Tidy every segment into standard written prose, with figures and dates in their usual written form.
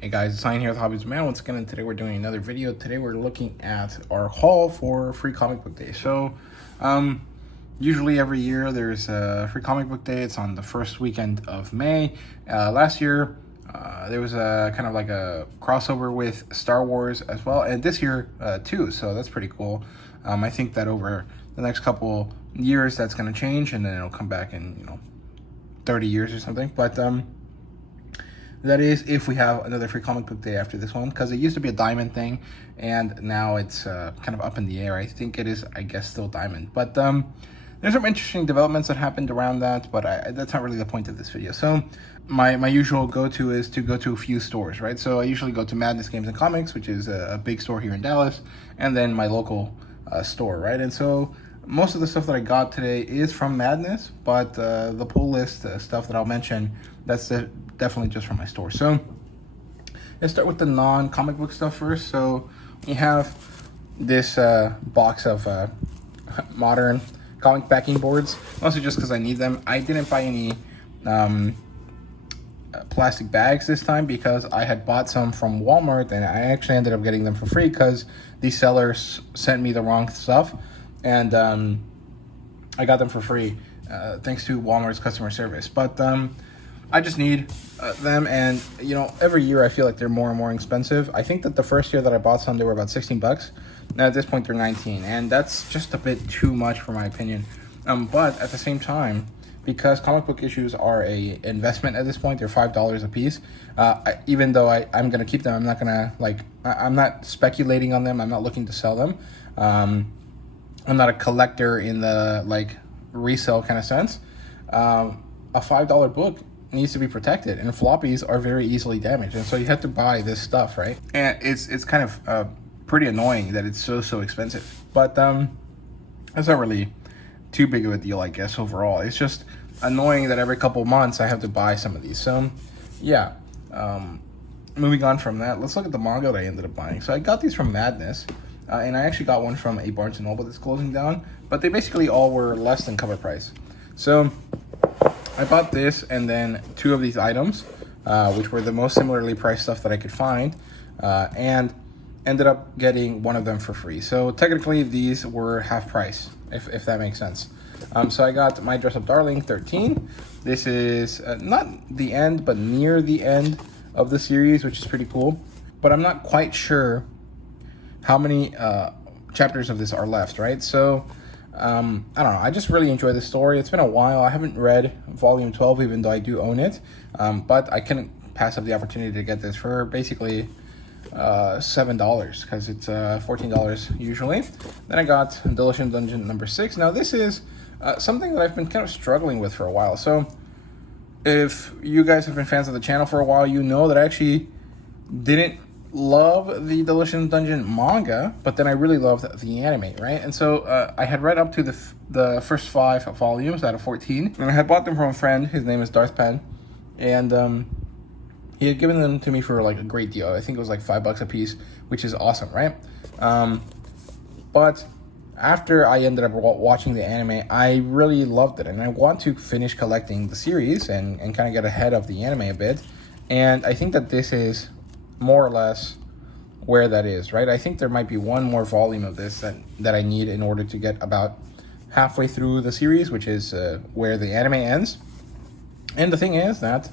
Hey guys, it's Sign here with HobbiesofaMan once again, and today we're doing another video. Today we're looking at our haul for Free Comic Book Day. So, usually every year there's a Free Comic Book Day. It's on the first weekend of May. Last year, there was a kind of like a crossover with Star Wars as well, and this year too, so that's pretty cool. I think that over the next couple years that's going to change, and then it'll come back in, 30 years or something. But, that is if we have another Free Comic Book Day after this one, because it used to be a diamond thing, and now it's kind of up in the air. I think it is, I guess, still diamond. But there's some interesting developments that happened around that, but that's not really the point of this video. So my usual go-to is to go to a few stores, right? So I usually go to Madness Games and Comics, which is a big store here in Dallas, and then my local store, right? And so most of the stuff that I got today is from Madness, but the pull list stuff that I'll mention, that's definitely just from my store. So let's start with the non-comic book stuff first. So we have this box of modern comic backing boards, mostly just because I need them. I didn't buy any plastic bags this time because I had bought some from Walmart, and I actually ended up getting them for free because the sellers sent me the wrong stuff, and I got them for free thanks to Walmart's customer service. But I just need them, and every year I feel like they're more and more expensive. I think that the first year that I bought some, they were about 16 bucks. Now at this point they're 19, and that's just a bit too much for my opinion. But at the same time, because comic book issues are a investment at this point, they're $5 a piece. Even though I'm gonna keep them, I'm not gonna I'm not speculating on them. I'm not looking to sell them. I'm not a collector in the resale kind of sense. A $5 book needs to be protected, and floppies are very easily damaged, and so you have to buy this stuff, right? And it's kind of pretty annoying that it's so expensive, but that's not really too big of a deal, I guess. Overall, it's just annoying that every couple months I have to buy some of these. So yeah, moving on from that, let's look at the manga that I ended up buying. So I got these from Madness, and I actually got one from a Barnes & Noble that's closing down, but they basically all were less than cover price. So I bought this and then two of these items, which were the most similarly priced stuff that I could find, and ended up getting one of them for free. So technically these were half price, if that makes sense. So I got My Dress Up Darling 13. This is not the end, but near the end of the series, which is pretty cool. But I'm not quite sure how many chapters of this are left, right? So I don't know. I just really enjoy the story. It's been a while. I haven't read volume 12, even though I do own it. But I couldn't pass up the opportunity to get this for basically $7, because it's $14 usually. Then I got Delicious Dungeon number 6. Now this is something that I've been kind of struggling with for a while. So if you guys have been fans of the channel for a while, you know that I actually didn't love the Delicious Dungeon manga, but then I really loved the anime, right? And so I had read up to the first 5 volumes out of 14, and I had bought them from a friend. His name is Darth Penn, and he had given them to me for a great deal. I think it was $5 a piece, which is awesome, right? But after I ended up watching the anime, I really loved it, and I want to finish collecting the series and kind of get ahead of the anime a bit. And I think that this is more or less where that is, right? I think there might be one more volume of this that I need in order to get about halfway through the series, which is where the anime ends. And the thing is that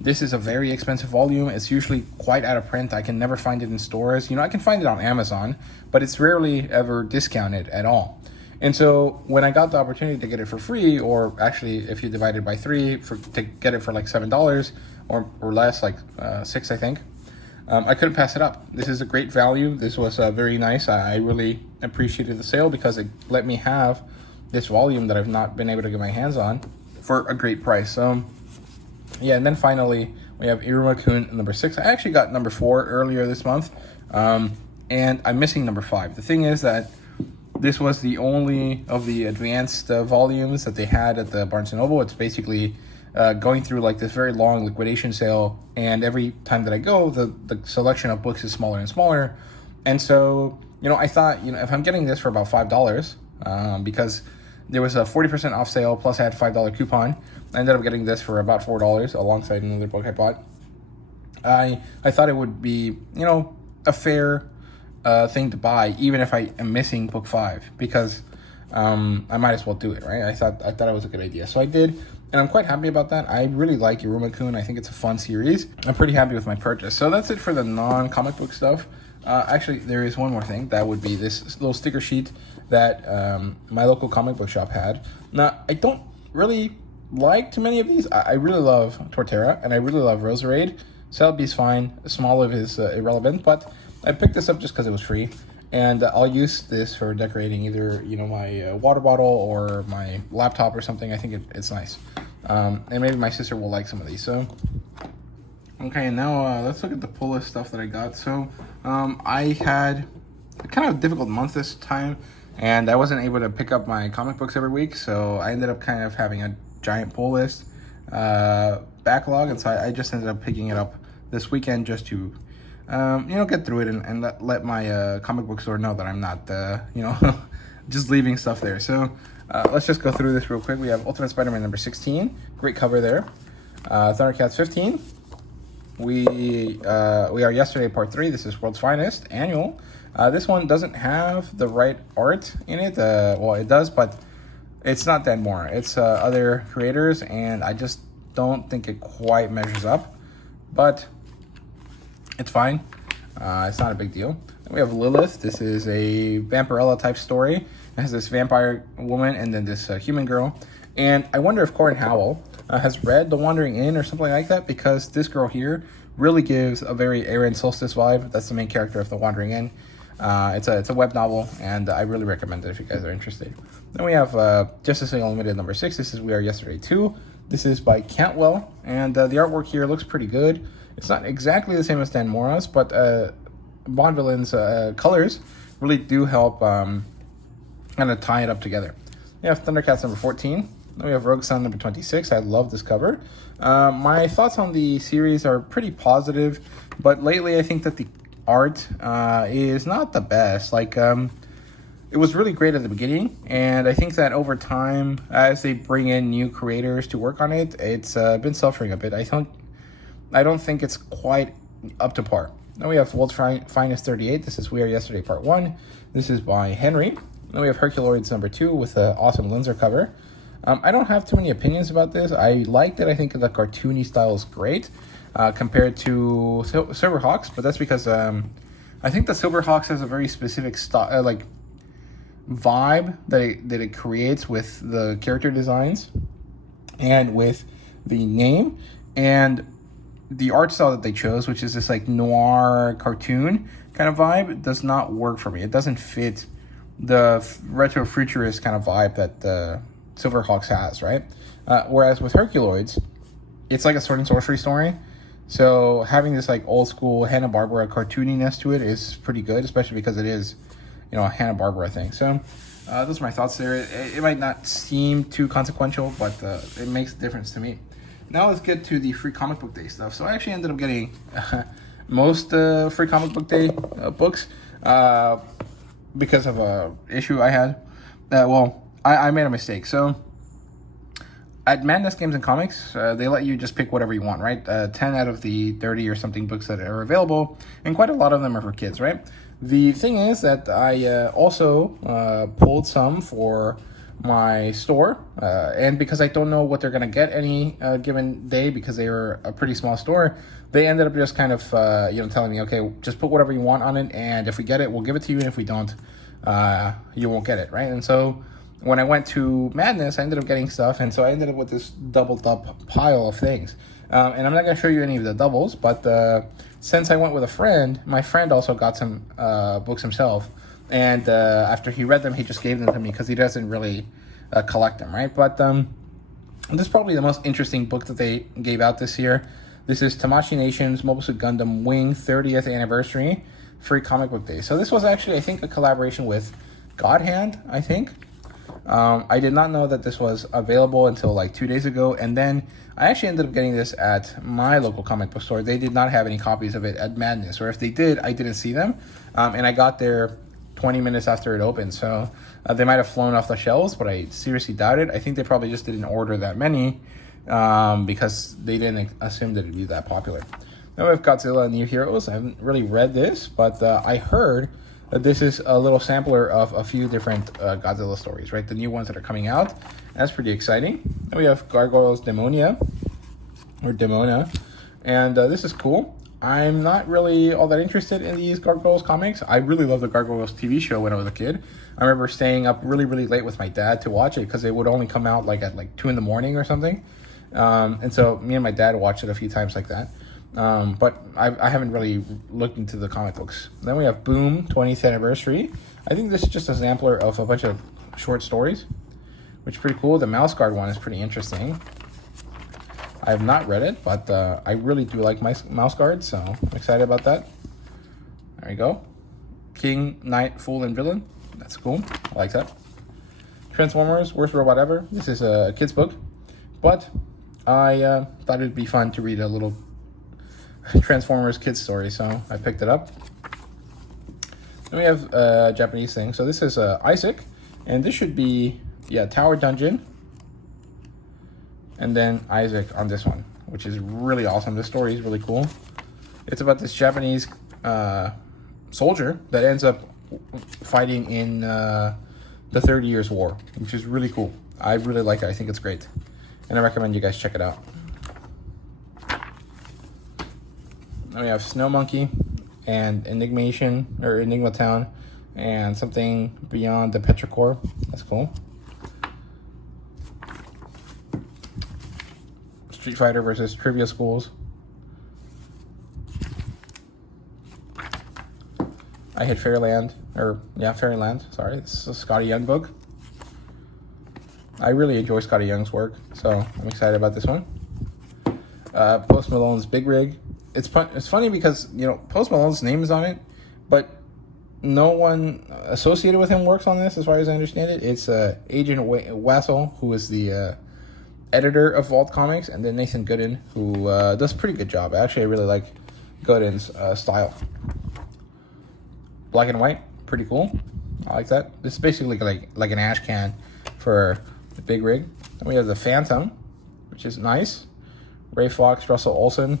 this is a very expensive volume. It's usually quite out of print. I can never find it in stores. I can find it on Amazon, but it's rarely ever discounted at all. And so when I got the opportunity to get it for free, or actually if you divide it by 3 to get it for $7 or less, 6 I think, I couldn't pass it up. This is a great value. This was very nice. I really appreciated the sale because it let me have this volume that I've not been able to get my hands on for a great price. So yeah, and then finally we have Iruma-kun number 6. I actually got number 4 earlier this month, and I'm missing number 5. The thing is that this was the only of the advanced volumes that they had at the Barnes & Noble. It's basically going through this very long liquidation sale, and every time that I go, the selection of books is smaller and smaller. And so I thought, if I'm getting this for about $5, because there was a 40% off sale, plus I had a $5 coupon, I ended up getting this for about $4 alongside another book I bought. I thought it would be, you know, a fair thing to buy, even if I am missing book 5, because I might as well do it, right? I thought it was a good idea, so I did, and I'm quite happy about that. I really like Iruma-kun. I think it's a fun series. I'm pretty happy with my purchase. So that's it for the non-comic book stuff. Actually, there is one more thing. That would be this little sticker sheet that my local comic book shop had. Now, I don't really like too many of these. I really love Torterra, and I really love Roserade. Celebi's fine. Smoliv is irrelevant, but I picked this up just because it was free, and I'll use this for decorating either, you know, my water bottle or my laptop or something. I think it's nice, and maybe my sister will like some of these. So, okay, now let's look at the pull list stuff that I got. So, I had a kind of difficult month this time, and I wasn't able to pick up my comic books every week, so I ended up kind of having a giant pull list backlog, and so I just ended up picking it up this weekend just to you know, get through it and let my comic book store know that I'm not you know, just leaving stuff there. So let's just go through this real quick. We have Ultimate Spider-Man number 16, great cover there. Thundercats 15. We are Yesterday Part 3. This is World's Finest Annual. This one doesn't have the right art in it. Well, it does, but it's not Dan Mora. It's other creators, and I just don't think it quite measures up. But it's fine. It's not a big deal. Then we have Lilith. This is a Vampirella type story. It has this vampire woman and then this human girl. And I wonder if Corin Howell has read The Wandering Inn or something like that, because this girl here really gives a very Aaron Solstice vibe. That's the main character of The Wandering Inn. It's a web novel, and I really recommend it if you guys are interested. Then we have Justice League Unlimited number 6. This is We Are Yesterday 2. This is by Cantwell, and the artwork here looks pretty good. It's not exactly the same as Dan Mora's, but Bond Villain's colors really do help kind of tie it up together. We have Thundercats number 14. Then we have Rogue Sun number 26. I love this cover. My thoughts on the series are pretty positive, but lately I think that the art is not the best. Like, it was really great at the beginning, and I think that over time, as they bring in new creators to work on it, it's been suffering a bit. I don't think it's quite up to par. Then we have World's Finest 38. This is We Are Yesterday Part 1. This is by Henry. Then we have Herculoids number 2 with an awesome Linzer cover. I don't have too many opinions about this. I liked it. I think the cartoony style is great compared to Silverhawks, but that's because I think that Silverhawks has a very specific style, like vibe that it creates with the character designs and with the name and the art style that they chose, which is this like noir cartoon kind of vibe, does not work for me. It doesn't fit the retro futurist kind of vibe that Silverhawks has, right? Whereas with Herculoids, it's like a sword and sorcery story. So having this like old school Hanna-Barbera cartooniness to it is pretty good, especially because it is, you know, a Hanna-Barbera thing. So those are my thoughts there. It might not seem too consequential, but it makes a difference to me. Now let's get to the free comic book day stuff. So I actually ended up getting most free comic book day books because of a issue I had. Well, I made a mistake. So at Madness Games and Comics, they let you just pick whatever you want, right? 10 out of the 30 or something books that are available, and quite a lot of them are for kids, right? The thing is that I also pulled some for my store, and because I don't know what they're going to get any given day, because they were a pretty small store, they ended up just kind of telling me, okay, just put whatever you want on it, and if we get it, we'll give it to you, and if we don't, you won't get it, right? And so when I went to Madness, I ended up getting stuff, and so I ended up with this doubled up pile of things. And I'm not going to show you any of the doubles, but since I went with a friend, my friend also got some books himself, and after he read them, he just gave them to me because he doesn't really collect them, right? But this is probably the most interesting book that they gave out this year. This is Tamashii Nation's Mobile Suit Gundam Wing 30th Anniversary Free Comic Book Day. So this was actually, I think, a collaboration with God Hand, I think. I did not know that this was available until like 2 days ago, and then I actually ended up getting this at my local comic book store. They did not have any copies of it at Madness, or if they did, I didn't see them, and I got there 20 minutes after it opened, so they might have flown off the shelves, but I seriously doubt it. I think they probably just didn't order that many because they didn't assume that it'd be that popular. Then we have Godzilla New Heroes. I haven't really read this, but I heard that this is a little sampler of a few different Godzilla stories, right? The new ones that are coming out. That's pretty exciting. Then we have Gargoyles Demonia, or Demona, and this is cool. I'm not really all that interested in these Gargoyles comics. I really loved the Gargoyles TV show when I was a kid. I remember staying up really, really late with my dad to watch it because it would only come out like at like 2 in the morning or something. And so me and my dad watched it a few times like that. But I haven't really looked into the comic books. Then we have Boom 20th Anniversary. I think this is just a sampler of a bunch of short stories, which is pretty cool. The Mouse Guard one is pretty interesting. I have not read it, but I really do like my Mouse Guard, so I'm excited about that. There you go. King, Knight, Fool, and Villain. That's cool. I like that. Transformers, Worst Robot Ever. This is a kid's book, but I thought it'd be fun to read a little Transformers kids story, so I picked it up. Then we have a Japanese thing. So this is Isaac, and this should be, yeah, Tower Dungeon. And then Isaac on this one, which is really awesome. This story is really cool. It's about this Japanese soldier that ends up fighting in the 30 Years' War, which is really cool. I really like it. I think it's great. And I recommend you guys check it out. Then we have Snow Monkey and Enigma Town, and something beyond the Petrichor. That's cool. Street Fighter versus Trivia Schools. I Hit Fairyland, Fairyland, sorry. This is a Scotty Young book. I really enjoy Scotty Young's work, so I'm excited about this one. Post Malone's Big Rig. It's funny because, you know, Post Malone's name is on it, but no one associated with him works on this, as far as I understand it. It's Agent Wassel, who is the editor of Vault Comics, and then Nathan Gooden, who does a pretty good job. Actually, I really like Gooden's style. Black and white, pretty cool. I like that. This is basically like an ash can for the Big Rig. Then we have the Phantom, which is nice. Ray Fox, Russell Olsen.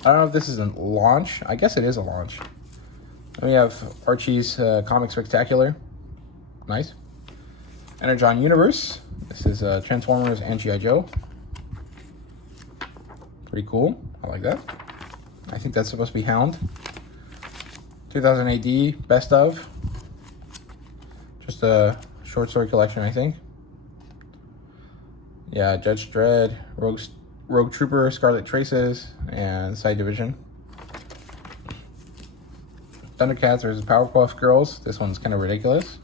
I don't know if this is a launch. I guess it is a launch. Then we have Archie's Comic Spectacular. Nice. Energon Universe. This is Transformers and G.I. Joe. Pretty cool. I like that. I think that's supposed to be Hound. 2000 AD, Best Of. Just a short story collection, I think. Yeah, Judge Dredd, Rogue Trooper, Scarlet Traces, and Side Division. Thundercats versus Powerpuff Girls. This one's kind of ridiculous,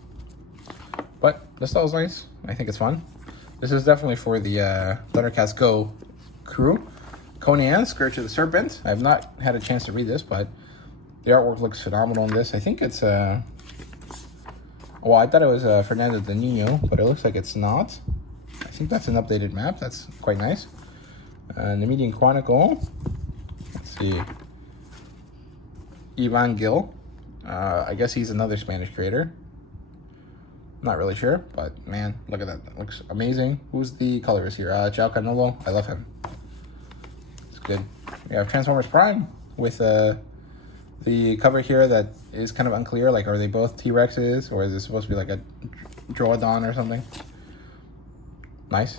but the style's nice. I think it's fun. This is definitely for the Thundercats Go crew. Conan, Scourge of the Serpent. I have not had a chance to read this, but the artwork looks phenomenal in this. I think it's well, I thought it was Fernando de Nino, but it looks like it's not. I think that's an updated map. That's quite nice. Nemedian Chronicle. Let's see. Ivan Gil. I guess he's another Spanish creator. Not really sure, but man, look at that. That looks amazing. Who's the colorist here? João Canolo. I love him. It's good. We have Transformers Prime with the cover here that is kind of unclear. Like, are they both T-Rexes, or is this supposed to be like a Drawdon or something? Nice.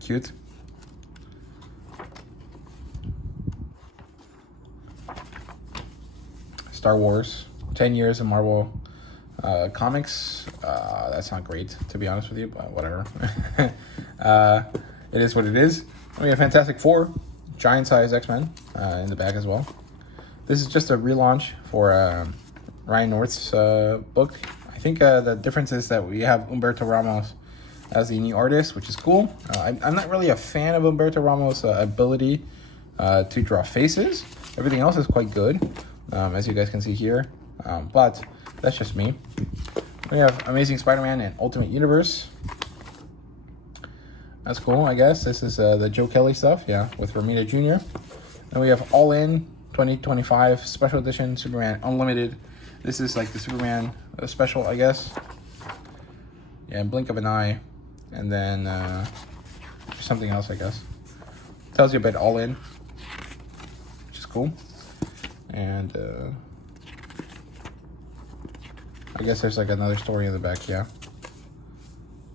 Cute. Star Wars. 10 years of Marvel comics. That's not great, to be honest with you, but whatever. It is what it is. We have Fantastic Four. Giant size X-Men in the back as well. This is just a relaunch for Ryan North's book. I think the difference is that we have Humberto Ramos as the new artist, which is cool. I'm not really a fan of Humberto Ramos' ability to draw faces. Everything else is quite good, as you guys can see here. But that's just me. We have Amazing Spider-Man and Ultimate Universe. That's cool, I guess. This is the Joe Kelly stuff, yeah, with Romita Jr. Then we have All In 2025 Special Edition Superman Unlimited. This is like the Superman special, I guess. Yeah, blink of an eye. And then something else, I guess. Tells you about All In. cool. And I guess there's like another story in the back. Yeah,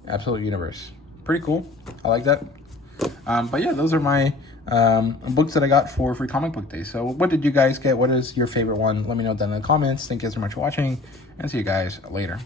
Absolute Universe, pretty cool. I like that. But yeah, those are my books that I got for Free Comic Book Day. So what did you guys get? What is your favorite one? Let me know down in the comments. Thank you so much for watching, and see you guys later.